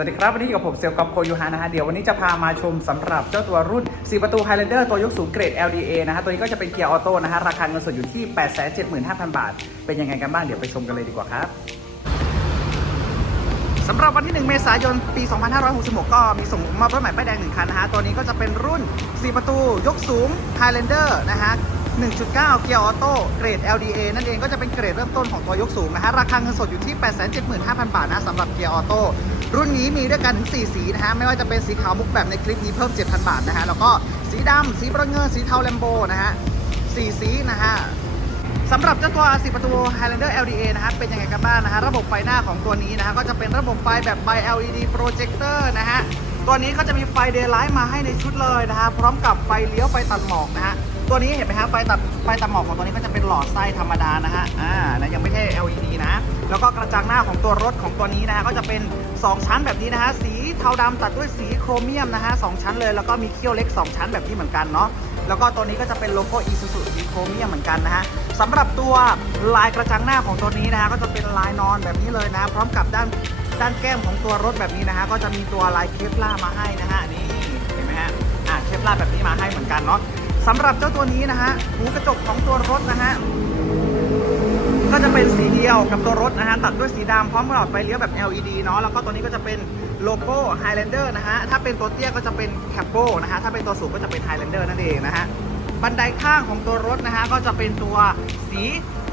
วัสดีครับวันนี้อยู่กับผมเซลกอฟโคยูฮานะฮะเดี๋ยววันนี้จะพามาชมสำหรับเจ้าตัวรุ่น 4 ประตู Highlander ตัวยกสูงเกรด LDA นะฮะตัวนี้ก็จะเป็นเกียร์ออโต้นะฮะราคาเงินสดอยู่ที่ 875,000 บาท เป็นยังไงกันบ้างเดี๋ยวไปชมกันเลยดีกว่าครับสำหรับวันที่ 1 เมษายน ปี 2566 ก็มีส่งมอบรถใหม่ป้ายแดง 1 คันนะฮะตัวนี้ก็จะเป็นรุ่น 4 ประตูยกสูง Highlander นะฮะ 1.9 เกียร์ออโต้เกรด LDA นั่นเองก็จะเป็นเกรดเริ่มต้นของตัวยกสูงนะฮะ ราคาเงินสดอยู่ที่ 875,000 บาทนะสำหรับเกียร์ออโต้รุ่นนี้มีด้วยกันถึง4สีนะฮะ ไม่ว่าจะเป็นสีขาวมุกแบบในคลิปนี้เพิ่ม 7,000 บาทนะฮะ แล้วก็สีดำสีบรอนเงินสีเทาแลมโบนะฮะสีสีนะฮะสำหรับเจ้าตัว10ประตู Highlander LDA นะฮะเป็นยังไงกันบ้างนะฮะระบบไฟหน้าของตัวนี้นะฮะก็จะเป็นระบบไฟแบบ by LED projector นะฮะตัวนี้ก็จะมีไฟ daylight มาให้ในชุดเลยนะฮะพร้อมกับไฟเลี้ยวไฟตัดหมอกนะฮะ ตัวนี้เห็นไหมฮะไฟตัดไฟตัดหมอกของตัวนี้ก็จะเป็นหลอดไส้ธรรมดานะฮะอ่านะยังไม่ใช่ LED นะ แล้วก็กระจังหน้าของตัวรถของตัวนี้นะฮะก็จะเป็น 2 ชั้นแบบนี้นะฮะสีเทาดำตัดด้วยสีโครเมียมนะฮะสองชั้นเลยแล้วก็มีเขี้ยวเล็ก 2 ชั้นแบบนี้เหมือนกันเนาะแล้วก็ตัวนี้ก็จะเป็นโลโก้ Isuzu สีโครเมียมเหมือนกันนะฮะสำหรับตัวลายกระจังหน้าของตัวนี้นะฮะก็จะเป็นลายนอนแบบนี้เลยนะ พร้อมกับด้านด้านแก้มของตัวรถแบบนี้นะฮะก็จะมีตัวลายเคปล่ามาให้นะฮะนี่เห็นไหมฮะอ่าเคปล่าแบบนี้มาให้เหมือนกันเนาะ สำหรับเจ้าตัวนี้นะฮะหูกระจกของตัวรถนะฮะก็จะเป็นสีเดียวกับตัวรถนะฮะตัดด้วยสีดำพร้อมกับหลอดไฟเลี้ยวแบบ LED เนาะแล้วก็ตัวนี้ก็จะเป็นโลโก้ Highlander นะฮะถ้าเป็นตัวเตี้ยก็จะเป็น c a p o นะฮะถ้าเป็นตัวสูงก็จะเป็น Highlander นั่นเองนะฮะบันไดข้างของตัวรถนะฮะก็จะเป็นตัวสี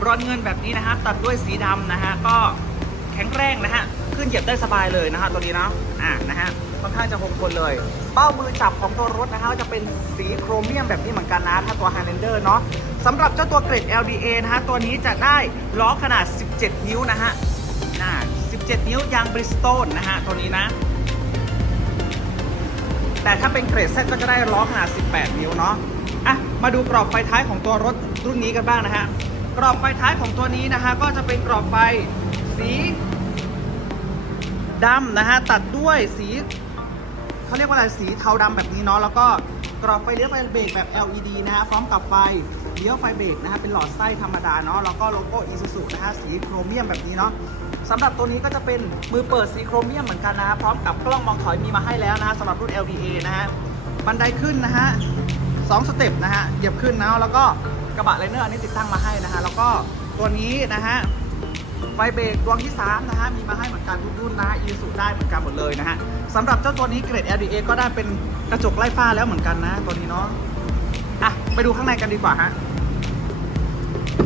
บรอนเงินแบบนี้นะฮะตัดด้วยสีดำนะฮะก็แข็งแรงนะฮะ ขึ้นเหยียบได้สบายเลยนะฮะตัวนี้เนาะอ่านะฮะค่อนข้างจะคงทนเลย เป้ามือจับของตัวรถนะฮะจะเป็นสีโครเมียมแบบนี้เหมือนกันนะถ้าตัว Highlander เนาะสำหรับเจ้าตัวเกรด LDA นะฮะตัวนี้จะได้ล้อขนาด 17 นิ้วนะฮะน่า17 นิ้วยางบริสโตนนะฮะตัวนี้นะ แต่ถ้าเป็นเกรดเซตก็จะได้ล้อขนาด 18 นิ้วเนาะอะมาดูกรอบไฟท้ายของตัวรถรุ่นนี้กันบ้างนะฮะกรอบไฟท้ายของตัวนี้นะฮะก็จะเป็นกรอบไฟสี ดำนะฮะ ตัดด้วยสีเขาเรียกว่าอะไรสีเทาดำแบบนี้เนาะแล้วก็กรอบไฟเลี้ยวไฟเบรกแบบ LED นะฮะพร้อมกับไฟเลี้ยวไฟเบรกนะฮะเป็นหลอดไส้ธรรมดาเนาะแล้วก็โลโก้ Isuzu นะฮะสีโครเมียมแบบนี้เนาะสำหรับตัวนี้ก็จะเป็นมือเปิดสีโครเมียมเหมือนกันนะฮะพร้อมกับกล้องมองถอยมีมาให้แล้วนะฮะสำหรับรุ่น LDA นะฮะบันไดขึ้นนะฮะสองสเต็ปนะฮะเหยียบขึ้นนะแล้วก็กระบะไลเนอร์อันนี้ติดตั้งมาให้นะฮะแล้วก็ตัวนี้นะฮะ ไฟเบรกดวงที่ 3 นะฮะ มีมาให้เหมือนกันทุกรุ่นนะอีสูได้เหมือนกันหมดเลยนะฮะสำหรับเจ้าตัวนี้เกรด LDA ก็ได้เป็นกระจกไล่ฟ้าแล้วเหมือนกันนะ ตัวนี้เนาะอะไปดูข้างในกันดีกว่าฮะ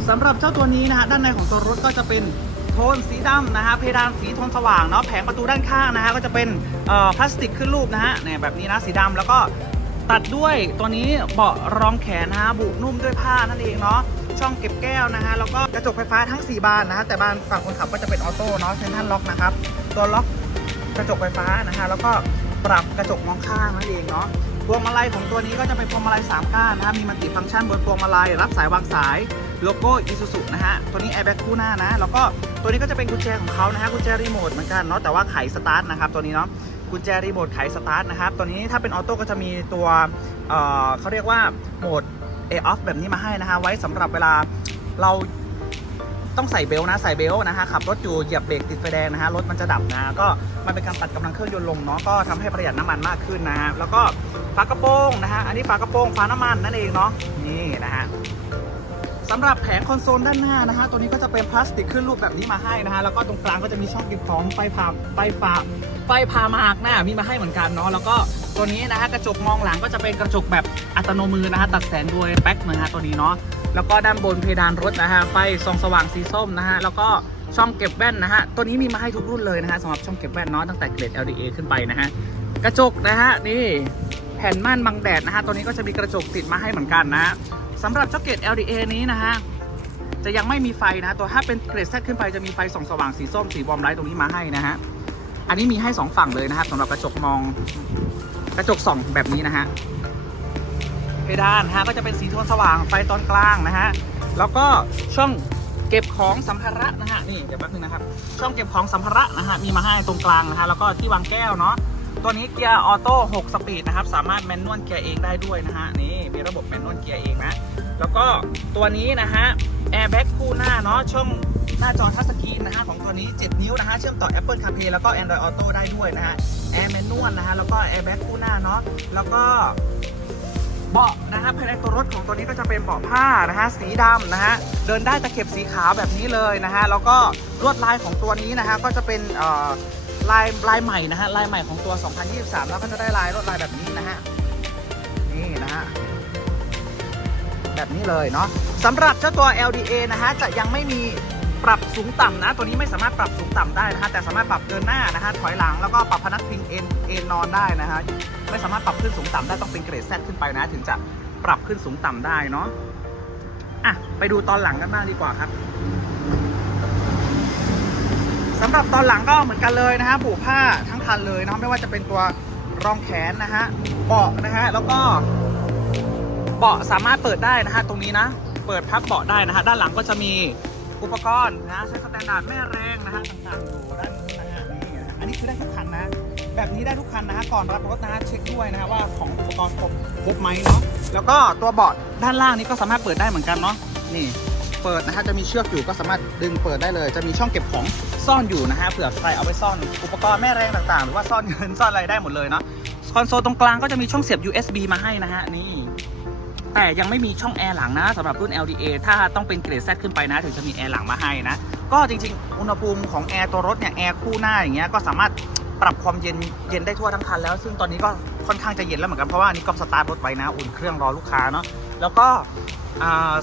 สำหรับเจ้าตัวนี้นะฮะด้านในของตัวรถก็จะเป็นโทนสีดำนะฮะเพดานสีโทนสว่างเนาะแผงประตูด้านข้างนะฮะก็จะเป็นพลาสติกขึ้นรูปนะฮะเนี่ยแบบนี้นะสีดำแล้วก็ตัดด้วยตัวนี้เบาะรองแขนนะฮะบุนุ่มด้วยผ้านั่นเองเนาะ ช่องเก็บแก้วนะฮะแล้วก็กระจกไฟฟ้าทั้ง 4 บานนะฮะแต่บานฝั่งคนขับก็จะเป็นออโต้เนาะเซนทันล็อกนะครับตัวล็อกกระจกไฟฟ้านะฮะแล้วก็ปรับกระจกมองข้างนั่นเองเนาะพวงมาลัยของตัวนี้ก็จะเป็นพวงมาลัย3ก้านนะครับมีมัลติฟังก์ชันบนพวงมาลัยรับสายวางสายโลโก้ Isuzu นะฮะตัวนี้แอร์แบ็กคู่หน้านะแล้วก็ตัวนี้ก็จะเป็นกุญแจของเขานะฮะกุญแจรีโมทเหมือนกันเนาะแต่ว่าไขสตาร์ทนะครับตัวนี้เนาะกุญแจรีโมทไขสตาร์ทนะครับตัวนี้ถ้าเป็นออโต้ก็จะมีตัวเเขาเรียกว่าโหมด A off แบบนี้มาให้นะฮะไว้สำหรับเวลาเราต้องใส่เบลต์นะใส่เบลต์นะฮะขับรถอยู่เหยียบเบรกติดไฟแดงนะฮะรถมันจะดับนะก็มันเป็นการตัดกำลังเครื่องยนต์ลงเนาะก็ทำให้ประหยัดน้ำมันมากขึ้นนะฮะแล้วก็ฝากระโปรงนะฮะอันนี้ฝากระโปรงฝาน้ำมันนั่นเองเนาะนี่นะฮะ สำหรับแผงคอนโซลด้านหน้านะฮะตัวนี้ก็จะเป็นพลาสติกขึ้นรูปแบบนี้มาให้นะฮะแล้วก็ตรงกลางก็จะมีช่องเก็บของไฟพาไฟฟ้าไฟพามากหน้ามีมาให้เหมือนกันเนาะแล้วก็ตัวนี้นะฮะกระจกมองหลังก็จะเป็นกระจกแบบอัตโนมือนะฮะตัดแสงด้วยแป๊กนะฮะตัวนี้เนาะแล้วก็ด้านบนเพดานรถนะฮะไฟส่องสว่างสีส้มนะฮะแล้วก็ช่องเก็บแว่นนะฮะตัวนี้มีมาให้ทุกรุ่นเลยนะฮะสำหรับช่องเก็บแว่นเนาะตั้งแต่เกรด LDA ขึ้นไปนะฮะกระจกนะฮะนี่แผ่นม่านบังแดดนะฮะตัวนี้ก็จะมีกระจกติดมาให้เหมือนกันนะ สำหรับเจ้าเกรด LDA นี้นะฮะจะยังไม่มีไฟนะตัวถ้าเป็นเกรดแซขึ้นไปจะมีไฟส่องสว่างสีส้มสีบอมไลท์ตรงนี้มาให้นะฮะอันนี้มีให้สองฝั่งเลยนะครับสำหรับกระจกมองกระจกส่องแบบนี้นะฮะเพดานะฮะก็จะเป็นสีโทนสว่างไฟตอนกลางนะฮะแล้วก็ช่องเก็บของสัมภาระนะฮะนี่เดี๋ยวแป๊บนึงนะครับ ช่องเก็บของสัมภาระนะฮะมีมาให้ตรงกลางนะฮะแล้วก็ที่วางแก้วเนาะ ตัวนี้เกียร์ออโต้6สปีดนะครับ สามารถแมนนวลเกียร์เองได้ด้วยนะฮะ นี่มีระบบแมนนวลเกียร์เองนะ แล้วก็ตัวนี้นะฮะแอร์แบ็กคู่หน้าเนาะช่องหน้าจอทัชสกรีนนะฮะของตัวนี้ 7 นิ้วนะฮะเชื่อมต่อ Apple CarPlay แล้วก็ Android Auto ได้ด้วยนะฮะแอร์แมนนวลนะฮะแล้วก็แอร์แบ็กคู่หน้าเนาะแล้วก็เบาะนะฮะภายในตัวรถของตัวนี้ก็จะเป็นเบาะผ้านะฮะสีดำนะฮะเดินได้ตะเข็บสีขาวแบบนี้เลยนะฮะแล้วก็ลวดลายของตัวนี้นะฮะก็จะเป็นเอ่อ ลายลายใหม่นะฮะลายใหม่ของตัว 2023 แล้วก็จะได้ลายลวดลายแบบนี้นะฮะนี่นะฮะแบบนี้เลยเนาะสำหรับเจ้าตัว LDA นะฮะจะยังไม่มีปรับสูงต่ำนะ ตัวนี้ไม่สามารถปรับสูงต่ำได้นะฮะแต่สามารถปรับเดินหน้านะฮะถอยหลังแล้วก็ปรับพนักพิงเอ็นเอ็นนอนได้นะฮะไม่สามารถปรับขึ้นสูงต่ำได้ต้องเป็นเกรดแซขึ้นไปนะ ถึงจะปรับขึ้นสูงต่ำได้เนาะอะไปดูตอนหลังกันบ้างดีกว่าครับ สำหรับตอนหลังก็เหมือนกันเลยนะฮะผูกผ้าทั้งคันเลยนะไม่ว่าจะเป็นตัวรองแขนนะฮะเบาะนะฮะแล้วก็เบาะสามารถเปิดได้นะฮะตรงนี้นะ เปิดพับเบาะได้นะฮะด้านหลังก็จะมีอุปกรณ์นะใช้สแตนดาร์ดแม่แรงนะฮะต่างๆอยู่ด้านนู้นนะฮะนี่นะอันนี้คือได้ทุกคันนะ แบบนี้ได้ทุกคันนะฮะก่อนรับรถนะฮะเช็คด้วยนะฮะว่าของอุปกรณ์ครบครบไหมเนาะแล้วก็ตัวเบาะด้านล่างนี้ก็สามารถเปิดได้เหมือนกันเนาะนี่ เปิดนะฮะจะมีเชือกอยู่ก็สามารถดึงเปิดได้เลย จะมีช่องเก็บของซ่อนอยู่นะฮะเผื่อใครเอาไปซ่อนอุปกรณ์แม่แรงต่างๆ หรือว่าซ่อนเงินซ่อนอะไรได้หมดเลยเนาะคอนโซลตรงกลางก็จะมีช่องเสียบ USB มาให้นะฮะนี่แต่ยังไม่มีช่องแอร์หลังนะสำหรับรุ่น LDA ถ้าต้องเป็นเกรด Z ขึ้นไปนะ ถึงจะมีแอร์หลังมาให้นะ ก็จริงๆ อุณหภูมิของแอร์ตัวรถเนี่ยแอร์คู่หน้าอย่างเงี้ยก็สามารถปรับความเย็นเย็นได้ทั่วทั้งคันแล้ว ซึ่งตอนนี้ก็ค่อนข้างจะเย็นแล้วเหมือนกัน เพราะว่าอันนี้ก็สตาร์ทรถไว้นะ อุ่นเครื่องรอลูกค้าเนาะ แล้วก็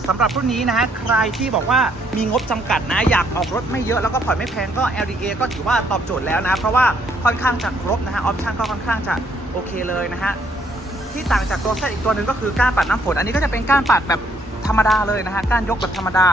สำหรับรุ่นนี้นะฮะใครที่บอกว่ามีงบจำกัดนะอยากออกรถไม่เยอะแล้วก็ผ่อนไม่แพงก็ LDA ก็ถือว่าตอบโจทย์แล้วนะ เพราะว่าค่อนข้างจะครบนะฮะออปชั่นก็ค่อนข้างจะโอเคเลยนะฮะที่ต่างจากตัวเซตอีกตัวหนึ่งก็คือก้านปัดน้ำฝนอันนี้ก็จะเป็นก้านปัดแบบธรรมดาเลยนะฮะก้านยกแบบธรรมดา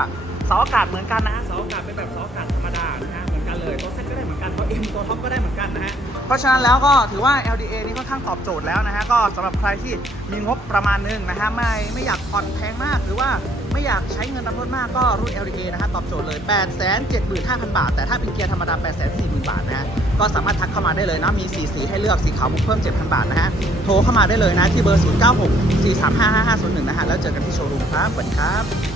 เสาอากาศเหมือนกันนะฮะเสาอากาศเป็นแบบเสาอากาศธรรมดานะฮะ เอนกันเลยตัวเซตก็ได้เหมือนกันตัวเอ็มตัวท็อปก็ได้เหมือนกันนะฮะเพราะฉะนั้นแล้วก็ถือว่า LDA นี่ค่อนข้างตอบโจทย์แล้วนะฮะก็สำหรับใครที่มีงบประมาณนึงนะฮะไม่ไม่อยากผ่อนแพงมากหรือว่าไม่อยากใช้เงินนำรถมากก็รุ่น LDA นะฮะตอบโจทย์เลย 8 7 5 0 0 0 บาท แต่ถ้าเป็นเกียร์ธรรมดา 8 4 0 0 0 0 บาทนะฮะก็สามารถทักเข้ามาได้เลยนะมีสีสีให้เลือกสีขาวบุกเพิ่ม 7,000 บาทนะฮะโทรเข้ามาได้เลยนะที่เบอร์ 0964355501 นะฮะแล้วเจอกันที่โชว์รูมครับสวัสดีครับ